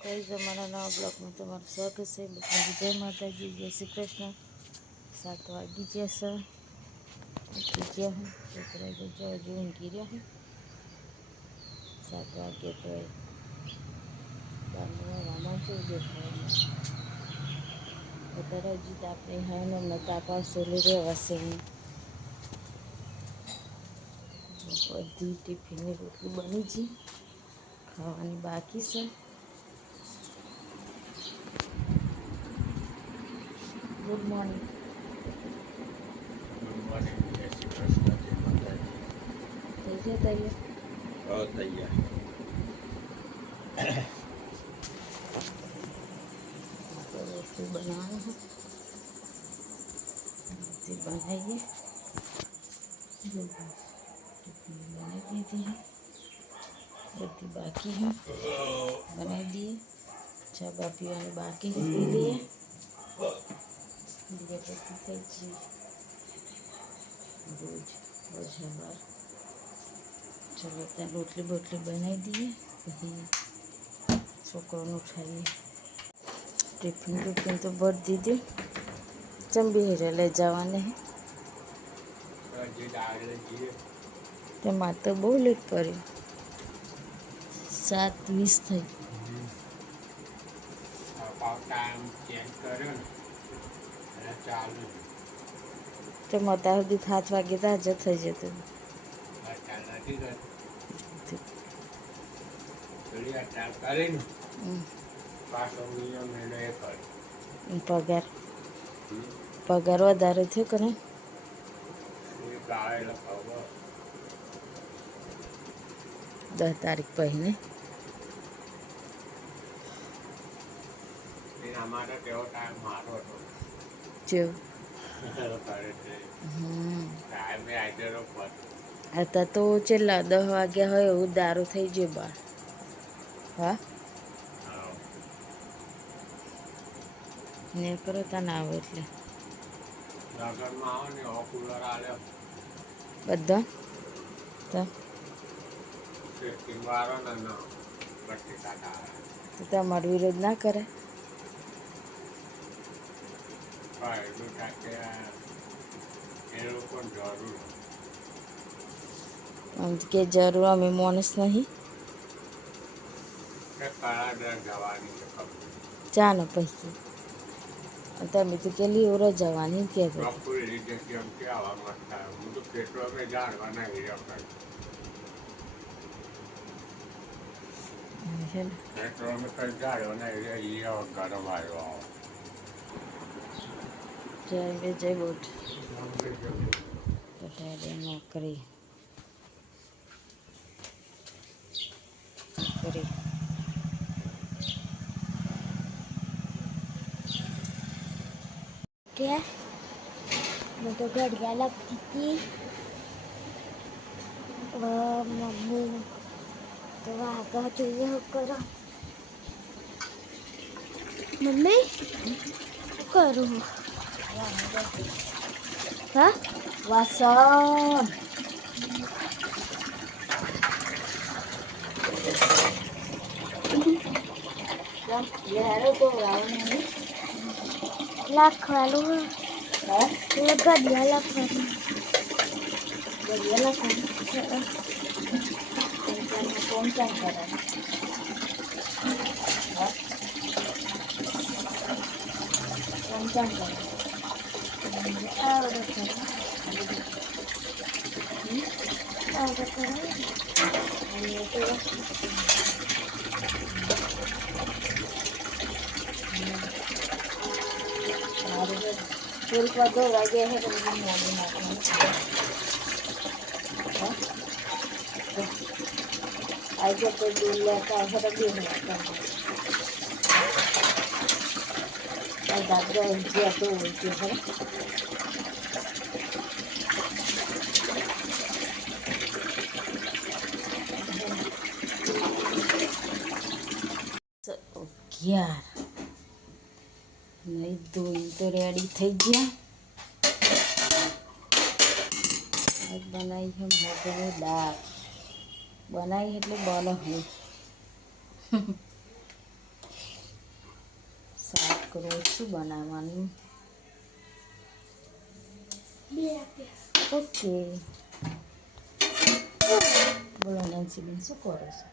કઈ જમાના નવા બ્લોગમાં તમારું સ્વાગત છે. બધાને જય માતાજી, જય શ્રી કૃષ્ણ. 7 વાગી જશે. ઉઠી ગયા હું છોકરા તો જો ઊંઘી રહ્યા હું. 7 વાગે તો બહારનું હવામાન કેવું દેખાવાનું. અત્યારે હજી તાપ નહીં હોય ને હમણાં તાપ આવશે એટલે રહેવાશે નહીં. બધી ટિફિનની રોટલી બની ગઈ, ખાવાની બાકી છે. Good morning. ગુડ મોર્નિંગ, જય શ્રી કૃષ્ણ, જય માતાજી. થઈ ગયા તૈયાર? તૈયાર. રોટલી બનાવવાની રોટલી બનાવીએ. બનાવી દીધી બધી બાકી है बनाई दिए. चા પીવાની બાકી પી લઈએ. બીજા બધી થઈ ગઈ રોજ સવાર. ચલો ત્યાં રોટલી બોટલી બનાવી દઈએ, પછી છોકરાનું ઉઠાવીએ. ટિફિન તો ભરી દીધી. ચંબી હેરે લઈ જવાને તેમાં તો બહુ લેટ કર્યું. 7:20 થઈ. તેમાં ત્યાં સુધી 7 વાગે તો હાજર થઈ જતું. પગાર વધારે થયો કે નહીં? 10 તારીખ પહેને અત્યારે તો છેલ્લા 10 વાગ્યા હોય એવું દારૂ થઈ જાય બહાર. હા ને કરો તા ના આવે એટલે બધા તો તમારો વિરોધ ના કરે? આમ કે જરૂર અમે માણસ નહીં. ચા ને પછી તમે તો કે લીવરો જવાની કે જય બોટ નોકરી કરી. क्या मैं तो घड़ियाँ लगती थी मम्मी तो वहाँ का तो ये करो मम्मी करूँ हाँ वासन ये है तो लाख वालों है ये गड़िया लाख वालों कौन सा करा कौन सा करा फूल का दो लगे है तो ऐसे तो दूर लेता है तो भी नहीं आता और दादा उनकी तो उनकी है यार नहीं धोई तो रेडी थी गया. आज बनाई है मगनी दाल. बनाई એટલે બને હું રોજ શું બનાવવાનું? ઓકે. બોલો નેન્સીબેન શું કરો છો?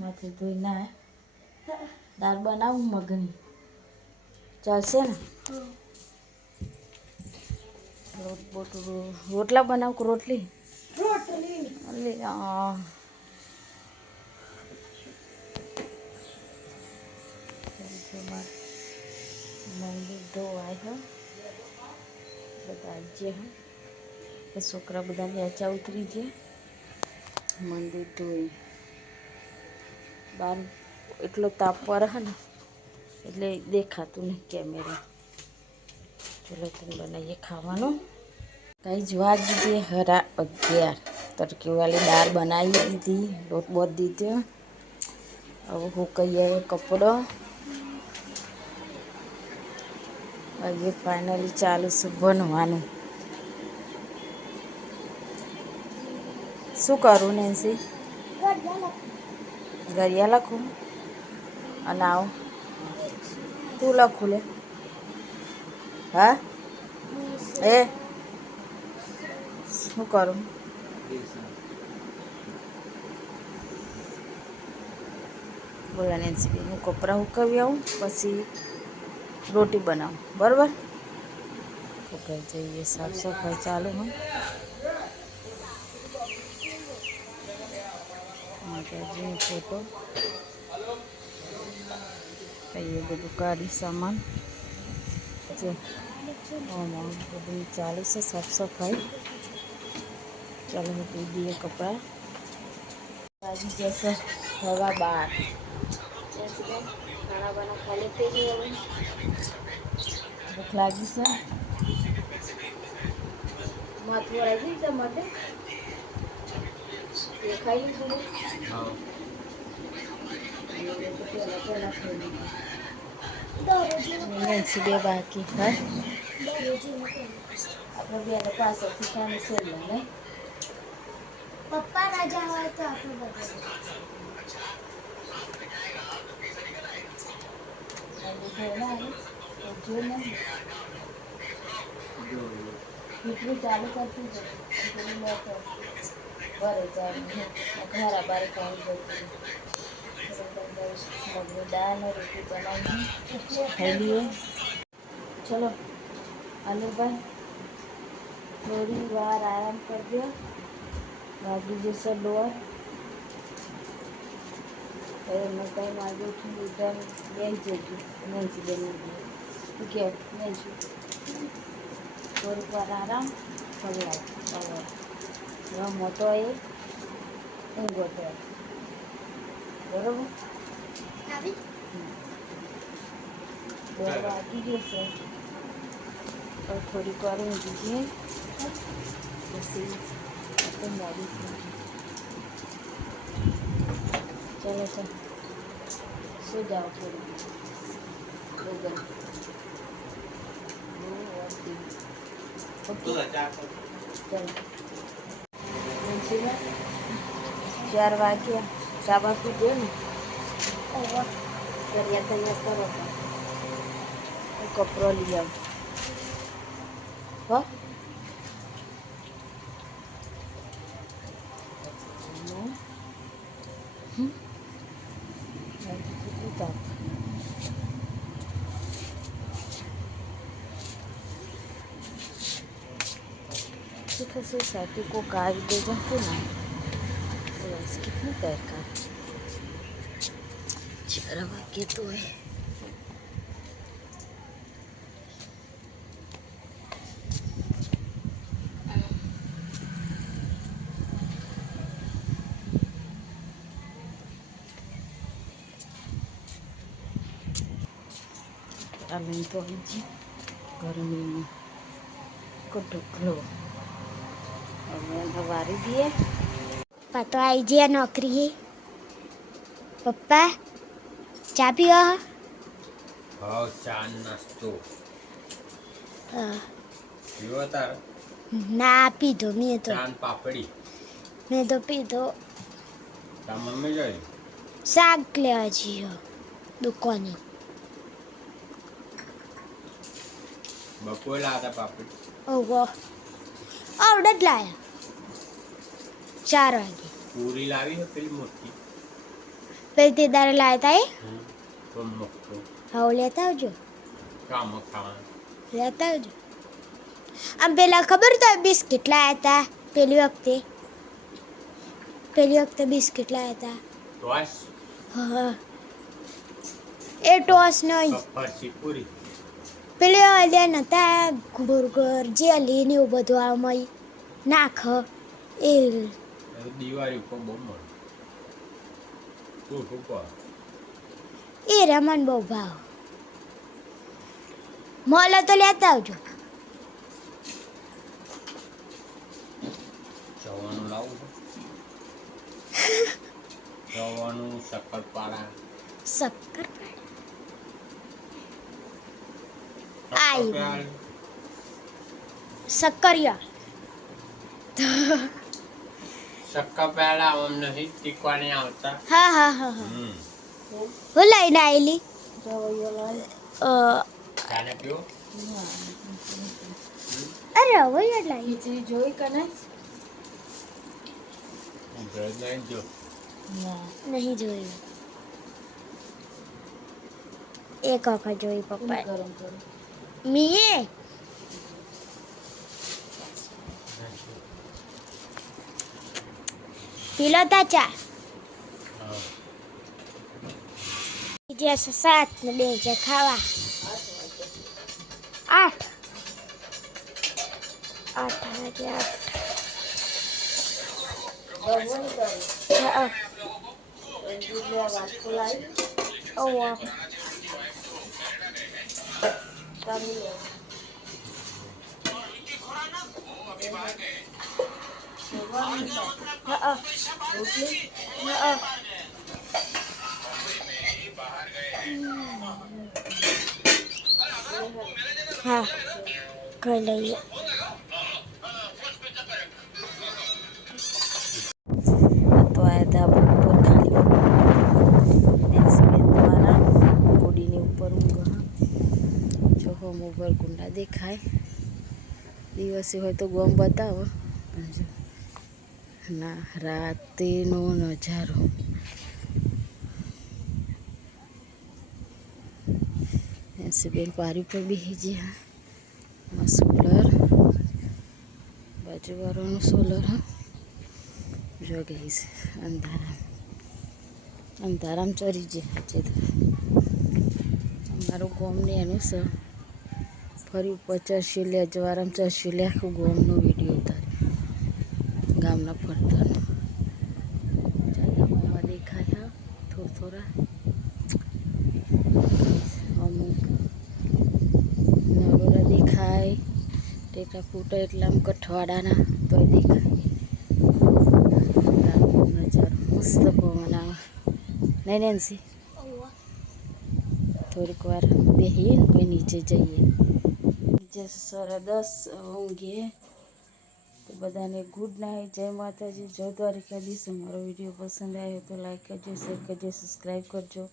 માથે ધોઈ ના દાળ બનાવું મગની ચાલશે ને? રોટલા બનાવ કે રોટલી? રોટલી. મંદિર ધોવાય હ બધા જે હ છોકરા બધા નેચા ઉતરી ગયા. મંદિર ધોઈ બાર એટલો તાપ પર હ ને એટલે દેખાતું નહીં કેમેરા. ચલો તમે બનાવીએ ખાવાનું. કઈ જવા દીધી 11:30 તડકી વાળી દાળ બનાવી દીધી, લોટ બોત દીધો. હવે હું કહીએ કપડો હવે ફાઇનલી ચાલુ છે ભણવાનું. શું કરું નેન્સી? ઘડિયા લખું અને આવું તું લખું લે. હા એ શું કરું? બોલો નેન્સી, હું કપડાં સુકાવી આવું પછી રોટી બનાવું બરાબર. કપડાં જઈએ સાફ સફાઈ ચાલુ હોય. માતાજીનો ફોટો એ બધું કાઢી સામાન જે બધું ચાલુ છે સાફ સફાઈ. ચાલો મૂકી દઈએ કપડાં. વાગી જશે 12:15. ખાણા બાના ખાલી થઈ ગઈ. હવે ભૂખ લાગી છે. માથું આવી ગયું માટે ખાઈ લીધું. પહેલા ખાઈ લીધું. નેન્સી બે બાકી હા આપણે બેને પાસેથી કેન્સલ ને પપ્પા રજા હોય તો આપણે બધા ચાલુ કરતી બરે જાય બારે કાઢી જતી મગની દાળ ને રોટી બનાવી ખાઈ લઈએ. ચલો અનુભાઈ થોડી વાર આરામ કરજો. વાગી જશે 1:30. એનો ટાઈમ વાગે ઉઠીને એકદમ બેસી જજો નેન્સી બેન કે નેન્સી થોડીક વાર આરામ કલાક મોટો એ ઊંઘોતો બરોબર. 2 વાગી જશે તો થોડીક વાર ઊંઘી જઈએ પછી મોડું થઈ ગયું. ચલો તો શું જાઓ થોડું ગગન ઓકે ચલો 4 વાગ્યા. ચા બા પીધો ને તૈયાર કરો હું કપડો લઈ આવું હો. કેટલું તાપ થશે સાથે કોક આવી દે જશે ને બસ કેટલી તડકા 4 વાગે તો હોય. આલન તો હજી ગરમીમાં ઢોકલો હવે વારી દઈએ. પપ્પા તો આવી ગયા નોકરી. પપ્પા ચા પીવા ચા નાસ્તો હા પીવો તાર ના પીધો મેં તો ચાન પાપડી પીધો. તાર મમ્મી જોઈ શાક લેવા જઈએ દુકાને. બપોરે લાવ્યા હતા પાપડ. ઓહો આવડે જ લાયા 4 વાગે. પૂરી લાવી છે પેલી મોટી. પેલી તે દાડે લાયા તા એ તો મોટો હા લેતા આવજો કામ ખાવાનું. લેતા આવજો. આમ પેલા ખબર તો બિસ્કિટ લાયા હતા પેલી વખતે બિસ્કિટ લાયા હતા. ટોસ હા એ ટોસ નહીં ફરસી પૂરી. પેલી ઓલ્યા નતા બર્ગર જેલી ને એવું બધું આમાં નાખ એ દિવાળી ઉપર બહુ મળે. શું કહો? એ રમણ બહુ ભાવ મળે તો લેતા આવજો. જવાનું લાવું છે. જવાનું શક્કરપારા. શક્કરિયા શક્કરપારા આમ નહીં ટીકવાની આવતા. હા હું લઈને આવેલી ચાને પીવો. અરે હવે લાવી ખીચડી જોઈ કે નહીં? બ્રેડ નહીં જો. ના નહીં જોયું એક વખત જોઈ પપ્પા ગરમ કરો. મીએ પીલો તા ચા જે 7 ને 2 જે ખાવા 8 વાગે 8 હા ખાઈ લઈએ. તો આ ધાબા ઉપર ખાલી દ્વારા કોડીની ઉપર ઊંઘ જો હોમ ઉપર કુંડા દેખાય. દિવસે હોય તો ગોમ બતાવો ના રાતેનો નજારો. બેન પારી પર બેસી ગયા. સોલર બાજુવાળાનું સોલર જો ગઈ છે અંધારામ ચરી જાય આજે તો અમારું ગોમ ને એનું છે. ફરી ઉપર ચડશું લે જવારામ ચડશું લે આખું ગોમનો વિડીયો ઉતારે ગામના ફરતાનો ચાલામાં દેખાય થોડા અમુક નરોડા દેખાય ટેટા ફૂટા એટલે આમ કઠવાડાના તોય દેખાય. નજારો મસ્ત પવન આવે નહીં નેન્સી? થોડીક વાર બેસીએ ને પછી નીચે જઈએ. જે 10:30 ઊંઘીએ તો બધાને ગુડ નાઇટ. જય માતાજી, જય દ્વારિકાધીશ. અમારો વિડીયો પસંદ આવ્યો તો લાઈક કરજો, શેર કરજો, સબસ્ક્રાઈબ કરજો.